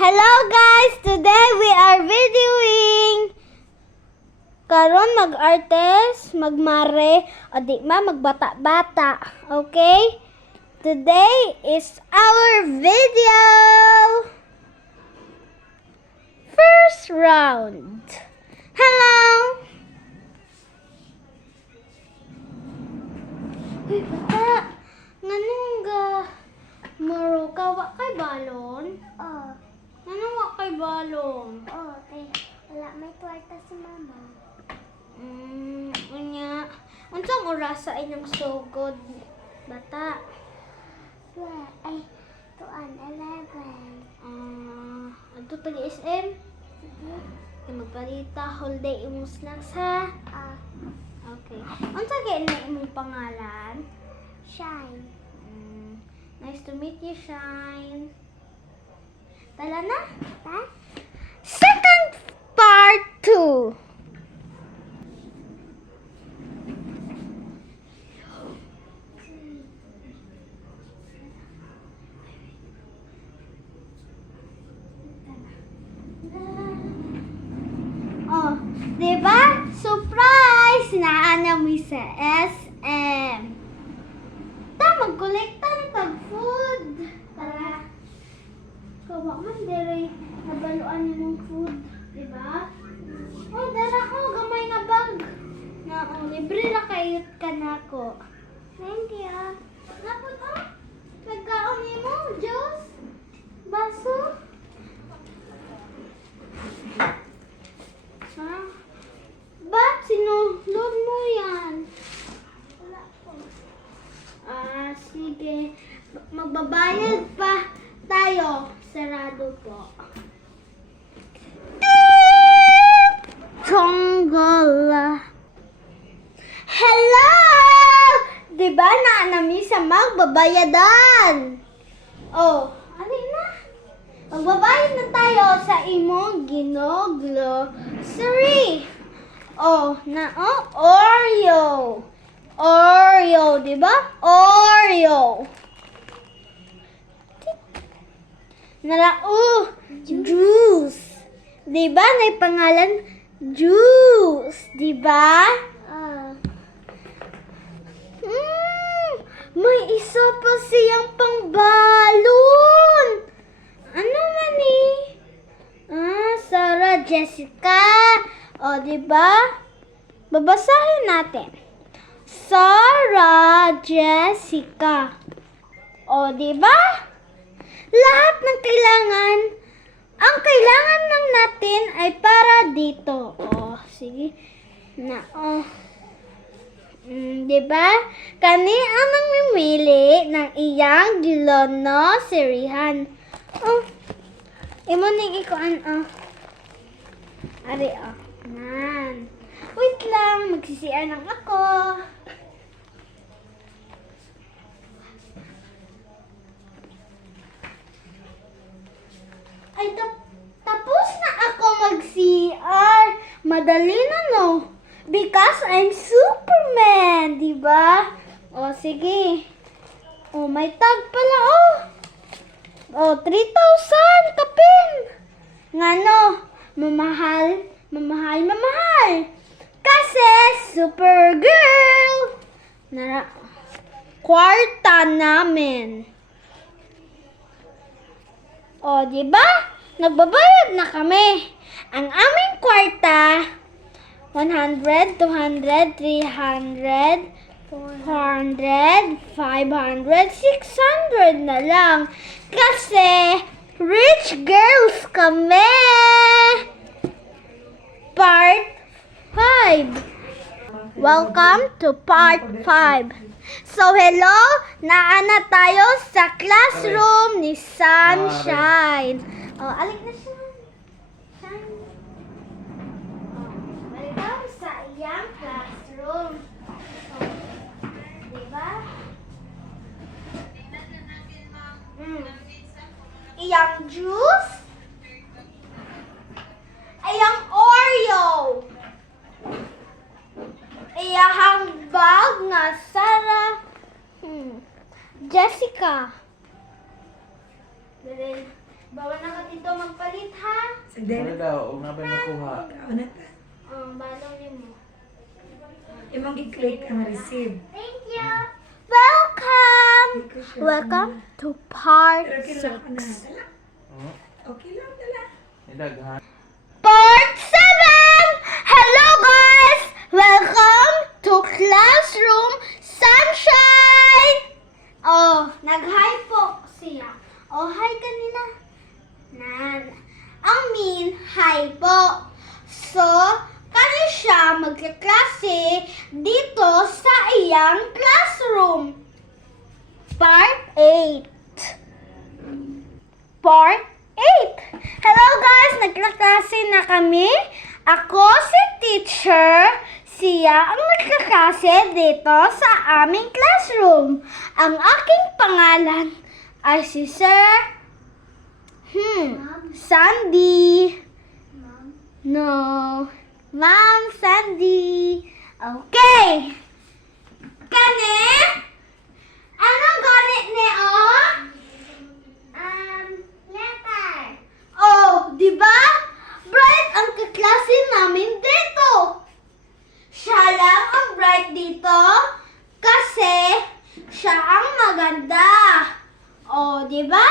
Hello guys! Today we are videoing karon mag-artist, magmare, o di ma magbata-bata. Okay? Today is our video. First round. Hello! Uy, bata! Nganong ga maro ka wa kay balon? Oh, Nganong wa kay balon? okay. Wala may kwarta si mama. Unya. Unsang oras sa inyong sugod, bata? Ay, tuan, 11. Adto tag SM? Sige. Kay magpalita whole day imong snacks ha. Okay. Unsa kay na imong pangalan? Shine. Nice to meet you, Shine. Tala na? Ta? Second part 2. Oh, di ba? Surprise! Naana mo sa SM. Ta, magkolekta ng tag-food. Tara. Kawa man, dere. Nabaluan niyo ng food. Di ba? Oh, dara ko. Gamay nga bag. Na, libre na kayot ka na ko. Thank you. Napot, nagkaon niyo mo, Diyos. Baso. Ha? Ba't sinulog mo yan? Wala po. Sige. Magbabayad pa tayo. Sarado po. Tongola. Hello! Diba naanami sa magbabayadan? Oh, ano na? Magbabayad na tayo sa imong ginoglossary. Oreo. Oreo, di ba? Oreo. Juice. Di ba? May pangalan juice, di ba? May isa pa siyang pangbalon. Ano man eh? Sarah Jessica. O, di ba? Babasahin natin. Sarah Jessica. O, di ba? Lahat ng kailangan, ang kailangan lang natin ay para dito. O, sige. Di ba? Kani ang namimili ng iyang glossary-han. Imo ning ikuan Ari nan. Wait lang, magsisiyan lang ako. Ay, tapos na ako mag-CR. Madali na, no? Because I'm Superman, di ba? O, sige. O, may tag pala, O, 3,000 kapin. Ngano? Mamahal. Kasi, Supergirl. Kwarta namin. O, di ba? Nagbabayad na kami. Ang aming kwarta, 100, 200, 300, 400, 500, 600 na lang. Kasi, rich girls kami. Part 5. Welcome to part 5. So, hello! Naana tayo sa classroom ni Sunshine. Alik na siya. Shine. Welcome sa iyang classroom. Diba? Iyang juice. Iyang Oreo. Iyang bag na Sarah Jessica. Bawal na ka dito magpalit, ha? Sagday Ano na. daw, huwag na ba nakuha? Kauna ta. Balong ni mo. Imong i-click ang receive. Thank you. Welcome! Hindi ko sure. Welcome to part Pero kailangan ko na. 6. Dala. Oh, Okay lang, dala. nilaghan. Part 7! Hello guys! Welcome to Classroom Sunshine! Oh, nag-hi po siya. Oh, hi kanina. Nan. Ang mean, hi po. So, kani siya magkaklase dito sa iyang classroom. Part 8. Part 8. Hello guys! Nagkaklase na kami. Ako si teacher. Siya ang nagkaklase dito sa aming classroom. Ang aking pangalan ay si Sir Sandy. Mom. No. Ma'am Sandy. Okay. Kani? Anong ganit ni Letter. Oh, di ba? Bright ang kaklase namin dito. Siya lang ang bright dito kasi siya ang maganda. Oh, di ba?